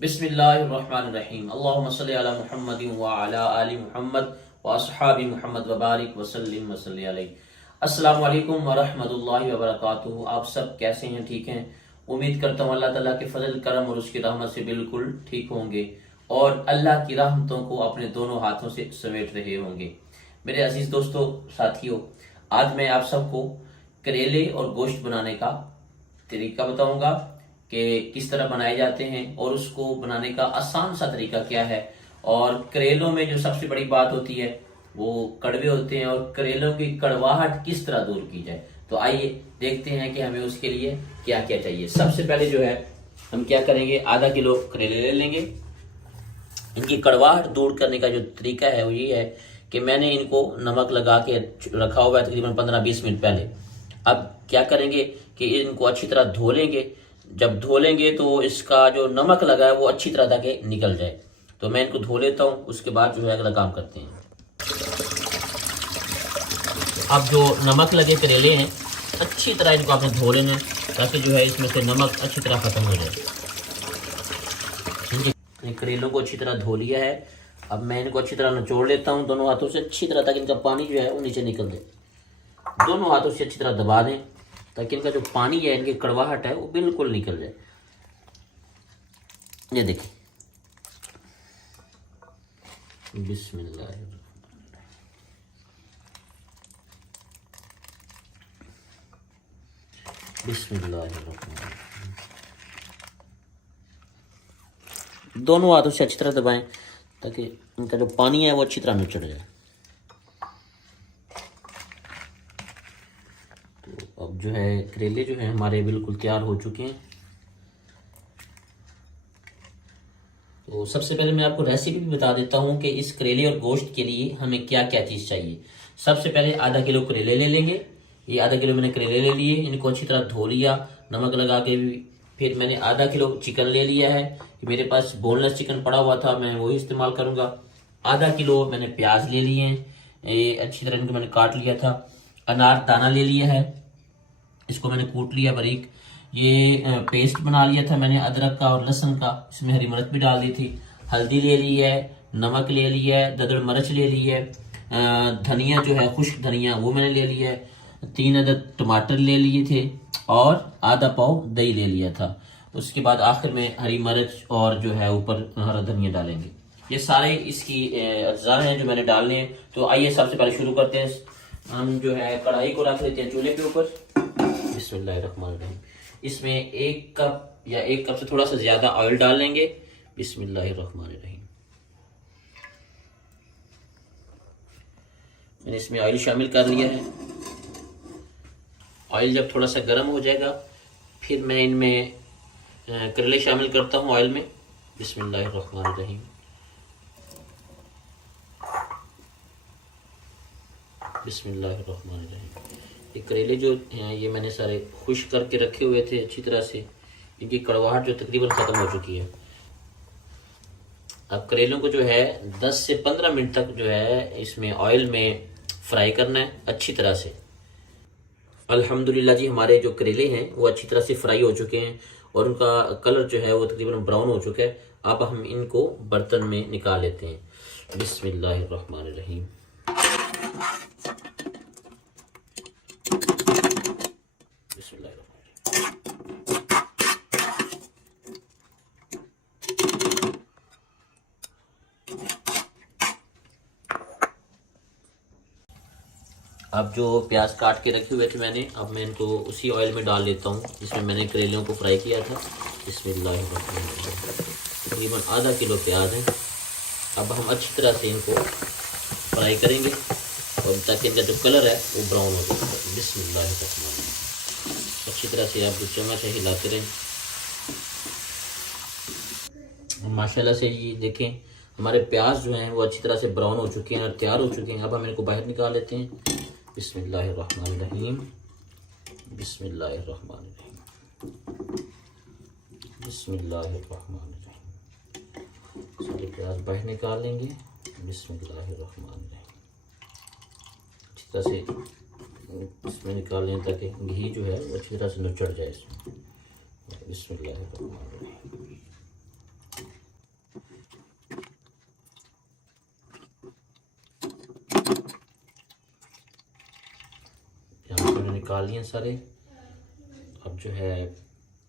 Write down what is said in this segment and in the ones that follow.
बिस्मिल्लाहिर्रहमानिर्रहीम। अल्लाहुम्मा सल्लि अला मुहम्मदिन व अला आलि मुहम्मद व अस्हाबि मुहम्मद व बारिक व सल्लिम व सल्लि अलैहि। अस्सलामु अलैकुम व रहमतुल्लाहि व बरकातुहू। आप सब कैसे हैं? ठीक हैं? उम्मीद करता हूँ अल्लाह ताला के फजल करम और उसकी रहमत से बिल्कुल ठीक होंगे और अल्लाह की रहमतों को अपने दोनों हाथों से समेट रहे होंगे। मेरे अजीज दोस्तों, साथियों, आज मैं आप सबको करेले और गोश्त बनाने का तरीका बताऊंगा कि किस तरह बनाए जाते हैं और उसको बनाने का आसान सा तरीका क्या है। और करेलों में जो सबसे बड़ी बात होती है वो कड़वे होते हैं और करेलों की कड़वाहट किस तरह दूर की जाए। तो आइए देखते हैं कि हमें उसके लिए क्या क्या चाहिए। सबसे पहले जो है हम क्या करेंगे, आधा किलो करेले ले लेंगे। इनकी कड़वाहट दूर करने का जो तरीका है वो ये है कि मैंने इनको नमक लगा के रखा हुआ है तकरीबन 15-20 मिनट पहले। अब क्या करेंगे कि इनको अच्छी तरह धो लेंगे। जब धो लेंगे तो इसका जो नमक लगा है वो अच्छी तरह ताकि निकल जाए। तो मैं इनको धो लेता हूँ, उसके बाद जो है अगला काम करते हैं। अब जो नमक लगे करेले हैं अच्छी तरह इनको आपने धो लेना है ताकि जो है इसमें से नमक अच्छी तरह खत्म हो जाए। करेलों को अच्छी तरह धो लिया है। अब मैं इनको अच्छी तरह निचोड़ लेता हूँ दोनों हाथों से अच्छी तरह ताकि इनका पानी जो है वो नीचे निकल जाए। दोनों हाथों से अच्छी तरह दबा दें ताकि इनका जो पानी है, इनकी कड़वाहट है वो बिल्कुल निकल जाए। ये देखिए, बिस्मिल्लाह। दोनों हाथों से अच्छी तरह दबाएं ताकि इनका जो पानी है वो अच्छी तरह निचड़ जाए। तो अब जो है करेले जो है हमारे बिल्कुल तैयार हो चुके हैं। तो सबसे पहले मैं आपको रेसिपी भी बता देता हूँ कि इस करेले और गोश्त के लिए हमें क्या क्या चीज़ चाहिए। सबसे पहले आधा किलो करेले ले लेंगे। ये आधा किलो मैंने करेले ले लिए, इनको अच्छी तरह धो लिया नमक लगा के भी। फिर मैंने आधा किलो चिकन ले लिया है। मेरे पास बोनलेस चिकन पड़ा हुआ था, मैं वही इस्तेमाल करूँगा। आधा किलो मैंने प्याज ले लिए हैं, ये अच्छी तरह इनको मैंने काट लिया था। अनार दाना ले लिया है, इसको मैंने कूट लिया बारीक। ये पेस्ट बना लिया था मैंने अदरक का और लहसुन का, इसमें हरी मिर्च भी डाल दी थी। हल्दी ले ली है, नमक ले लिया है, दरदर मिर्च ले ली है, धनिया जो है खुश्क धनिया वो मैंने ले लिया है, 3 अदद टमाटर ले लिए थे और आधा पाव दही ले लिया था। उसके बाद आखिर में हरी मिर्च और जो है ऊपर हरा धनिया डालेंगे। ये सारे इसकी अज्जा हैं जो मैंने डालने हैं। तो आइए सबसे पहले शुरू करते हैं। हम जो है कढ़ाई को रख लेते हैं चूल्हे के ऊपर। बिस्मिल्लाहिर्रहमानिर्रहीम। इसमें 1 कप या 1 कप से थोड़ा सा ज्यादा ऑयल डाल लेंगे। बिस्मिल्लाहिर्रहमानिर्रहीम। मैंने इसमें ऑयल शामिल कर लिया है। ऑयल जब थोड़ा सा गर्म हो जाएगा फिर मैं इनमें करेले शामिल करता हूँ ऑयल में। बिस्मिल्लाहिर्रहमानिर्रहीम। बिस्मिल्लाहिर्रहमानिर्रहीम। ये करेले जो हैं ये मैंने सारे खुश्क करके रखे हुए थे अच्छी तरह से। इनकी कड़वाहट जो तकरीबन ख़त्म हो चुकी है। अब करेलों को जो है 10 से 15 मिनट तक जो है इसमें ऑयल में फ्राई करना है अच्छी तरह से। अल्हम्दुलिल्लाह जी, हमारे जो करेले हैं वो अच्छी तरह से फ्राई हो चुके हैं और उनका कलर जो है वो तकरीबन ब्राउन हो चुका है। अब हम इनको बर्तन में निकाल लेते हैं। बिस्मिल्लाहिर्रहमानिर्रहीम। अब जो प्याज काट के रखे हुए थे मैंने, अब मैं इनको उसी ऑयल में डाल लेता हूँ जिसमें मैंने करेलों को फ्राई किया था। बिस्मिल्लाहिर्रहमानिर्रहीम। तकरीबन आधा किलो प्याज है। अब हम अच्छी तरह से इनको फ्राई करेंगे और ताकि इनका जो कलर है वो ब्राउन हो जाए। बिस्मिल्लाहिर्रहमानिर्रहीम। अच्छी तरह से आप जो चम्मच है हिलाते रहें। माशाल्लाह से ये देखें हमारे प्याज जो हैं वो अच्छी तरह से ब्राउन हो चुके हैं और तैयार हो चुके हैं। अब हम इनको बाहर निकाल लेते हैं। बिस्मिल्लाहिर्रहमानिर्रहीम। बिस्मिल्लाहिर्रहमानिर्रहीम। बिस्मिल्लाहिर्रहमानिर्रहीम। सारे प्याज बाहर निकाल लेंगे। बिस्मिल्लाहिर्रहमानिर्रहीम। अच्छी तरह से इसमें निकाल लें ताकि घी जो है वो अच्छी तरह से निचड़ जाए इसमें। बिस्मिल्लाहिर्रहमानिर्रहीम। निकाल लिए सारे। अब जो है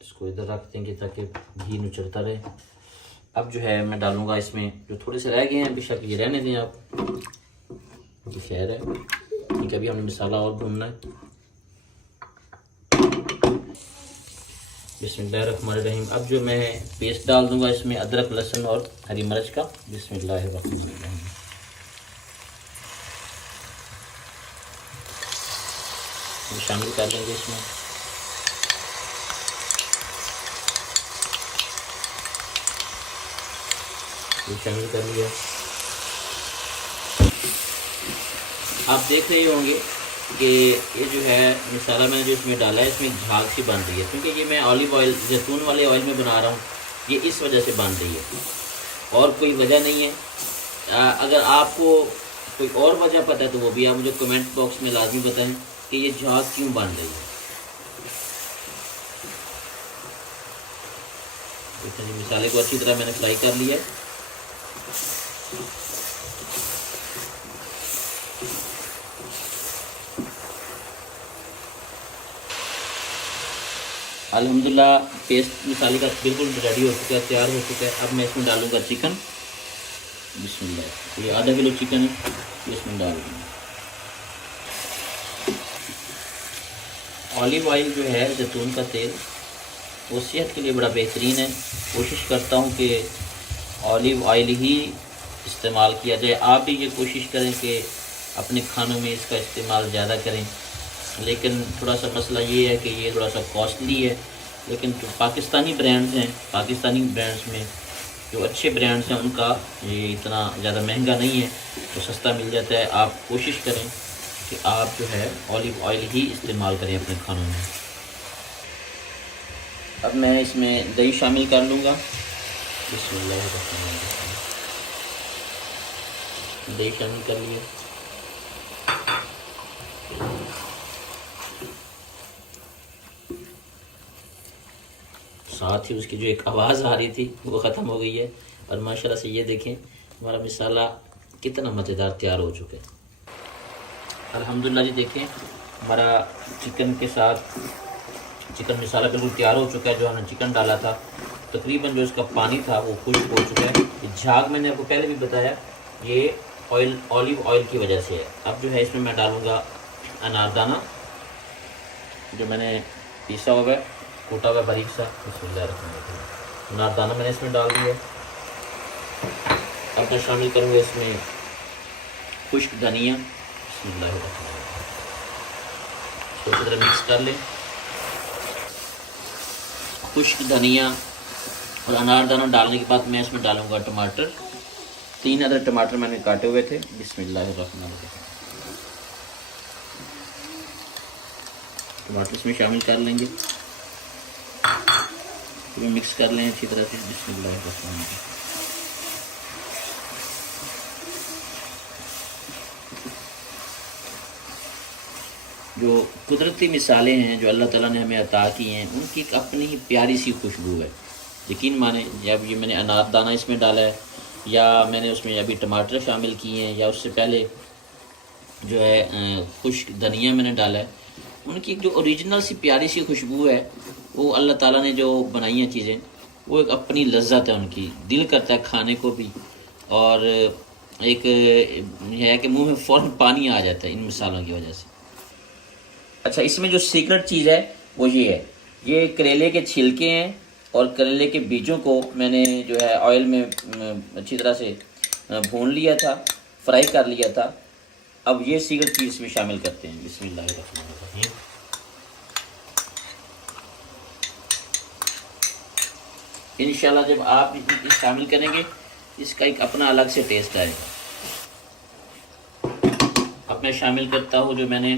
इसको इधर रख देंगे ताकि घी नुचरता रहे। अब जो है मैं डालूंगा इसमें जो थोड़े से रह गए हैं, बेशक ये रहने दें आप, ये खैर है, ठीक है। अभी हमने मसाला और भूनना है। बिस्मिल्लाहिर्रहमानिर्रहीम। अब जो मैं पेस्ट डाल दूंगा इसमें अदरक लहसुन और हरी मिर्च का। बिस्मिल्लाहिर्रहमानिर्रहीम। शामिल कर लेंगे इसमें। ये शामिल कर लिया। आप देख रहे होंगे कि ये जो है मसाला मैंने जो इसमें डाला है इसमें झाग सी बन रही है, क्योंकि ये मैं ऑलिव ऑयल जैतून वाले ऑयल में बना रहा हूँ, ये इस वजह से बन रही है और कोई वजह नहीं है। अगर आपको कोई और वजह पता है तो वो भी आप मुझे कमेंट बॉक्स में लाजमी बताएं कि ये झाग क्यों बन रही है। मसाले को अच्छी तरह मैंने फ्राई कर लिया है। अल्हम्दुलिल्लाह पेस्ट मसाले का बिल्कुल रेडी हो चुका है, तैयार हो चुका है। अब मैं इसमें डालूंगा चिकन। बिस्मिल्लाह। ये आधा किलो चिकन है, इसमें डाल दूँगा। ऑलिव ऑयल जो है जैतून का तेल, वो सेहत के लिए बड़ा बेहतरीन है। कोशिश करता हूँ कि ऑलिव ऑयल ही इस्तेमाल किया जाए। आप भी ये कोशिश करें कि अपने खानों में इसका इस्तेमाल ज़्यादा करें, लेकिन थोड़ा सा मसला ये है कि ये थोड़ा सा कॉस्टली है। लेकिन जो पाकिस्तानी ब्रांड्स हैं, पाकिस्तानी ब्रांड्स में जो अच्छे ब्रांड्स हैं उनका ये इतना ज़्यादा महंगा नहीं है, तो सस्ता मिल जाता है। आप कोशिश करें कि आप जो है ऑलिव ऑयल ही इस्तेमाल करें अपने खानों में। अब मैं इसमें दही शामिल कर लूँगा। दही शामिल कर लिए। साथ ही उसकी जो एक आवाज़ आ रही थी वो ख़त्म हो गई है। और माशाल्लाह से ये देखें हमारा मसाला कितना मज़ेदार तैयार हो चुका है। अल्हम्दुलिल्लाह जी देखें हमारा चिकन के साथ चिकन मसाला बिल्कुल तैयार हो चुका है। जो हमने चिकन डाला था तकरीबन जो इसका पानी था वो खुश्क हो चुका है। ये झाग मैंने आपको पहले भी बताया ये ऑलिव ऑयल की वजह से है। अब जो है इसमें मैं डालूँगा अनारदाना जो मैंने पीसा हुआ है, कूटा हुआ बारीक सा। अनारदाना मैंने इसमें डाल दिया। अब मैं शामिल करूँगा इसमें खुश्क धनिया। तो अच्छी तरह मिक्स कर लें। खुश्क धनिया और अनारदाना डालने के बाद मैं इसमें डालूंगा टमाटर। 3 अदर टमाटर मैंने काटे हुए थे। बिस्मिल्लाहिर्रहमानिर्रहीम। टमाटर इसमें शामिल कर लेंगे, तो मिक्स कर लें अच्छी तरह से। बिस्मिल्लाहिर्रहमानिर्रहीम। जो कुदरती मिसालें हैं जो अल्लाह ताला ने हमें अता की हैं, उनकी एक अपनी ही प्यारी सी खुशबू है। यकीन माने जब ये मैंने अनारदाना इसमें डाला है या मैंने उसमें अभी टमाटर शामिल किए हैं या उससे पहले जो है खुश्क धनिया मैंने डाला है, उनकी एक जो ओरिजिनल सी प्यारी सी खुशबू है वो अल्लाह ताला ने जो बनाई हैं चीज़ें, वो एक अपनी लज्जत है उनकी। दिल करता है खाने को भी, और एक यह है कि मुंह में फ़ौरन पानी आ जाता है इन मसालों की वजह से। अच्छा, इसमें जो सीक्रेट चीज़ है वो ये है, ये करेले के छिलके हैं और करेले के बीजों को मैंने जो है ऑयल में अच्छी तरह से भून लिया था, फ्राई कर लिया था। अब ये सीक्रेट चीज़ इसमें शामिल करते हैं। बिस्मिल्लाहिर्रहमानिर्रहीम। इंशाल्लाह जब आप इस शामिल करेंगे इसका एक अपना अलग से टेस्ट आएगा। अब मैं शामिल करता हूँ जो मैंने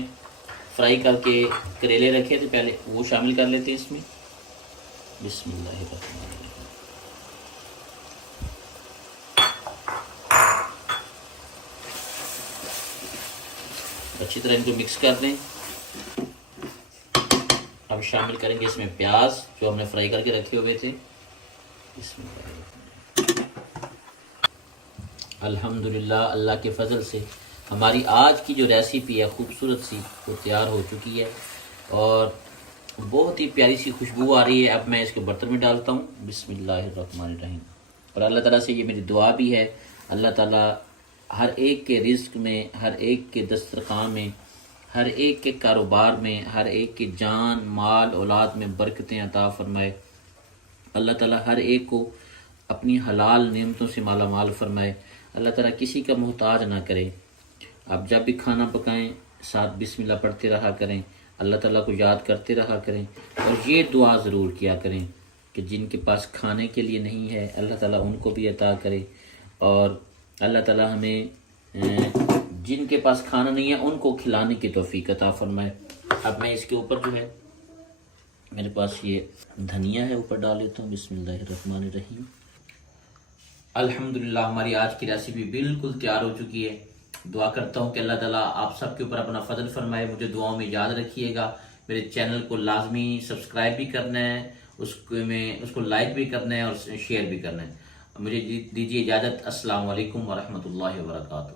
फ्राई करके करेले रखे थे पहले, वो शामिल कर लेते हैं इसमें। बिस्मिल्लाहिर्रहमानिर्रहीम। अच्छी तरह इनको मिक्स कर दें। अब शामिल करेंगे इसमें प्याज जो हमने फ्राई करके रखे हुए थे। अल्हम्दुलिल्लाह अल्लाह के फजल से हमारी आज की जो रेसिपी है खूबसूरत सी वो तैयार हो चुकी है। और बहुत ही प्यारी सी खुशबू आ रही है। अब मैं इसके बर्तन में डालता हूँ। बिस्मिल्लाहिर्रहमानिर्रहीम। और अल्लाह ताला से ये मेरी दुआ भी है, अल्लाह ताला हर एक के रिज़्क में, हर एक के दस्तरखान में, हर एक के कारोबार में, हर एक की जान माल औलाद में बरकतें अता फरमाए। अल्लाह ताला हर एक को अपनी हलाल नेमतों से माला माल फरमाए। अल्लाह ताला किसी का मोहताज ना करे। आप जब भी खाना पकाएं साथ बिस्मिल्लाह पढ़ते रहा करें, अल्लाह ताला को याद करते रहा करें। और ये दुआ ज़रूर किया करें कि जिनके पास खाने के लिए नहीं है अल्लाह ताला उनको भी अता करे, और अल्लाह ताला हमें जिनके पास खाना नहीं है उनको खिलाने की तौफीक अता फरमाए। अब मैं इसके ऊपर जो है, मेरे पास ये धनिया है, ऊपर डाल लेता हूँ। बिस्मिल्लाहिर्रहमानिर्रहीम। अल्हम्दुलिल्लाह, हमारी आज की रेसिपी बिल्कुल तैयार हो चुकी है। दुआ करता हूँ कि अल्लाह ताला आप सबके ऊपर अपना फजल फरमाए। मुझे दुआओं में याद रखिएगा। मेरे चैनल को लाजमी सब्सक्राइब भी करना है, उसको लाइक भी करना है और शेयर भी करना है। मुझे दीजिए इजाज़त। अस्सलाम वालेकुम वरहमतुल्लाहि वबरकातुहू।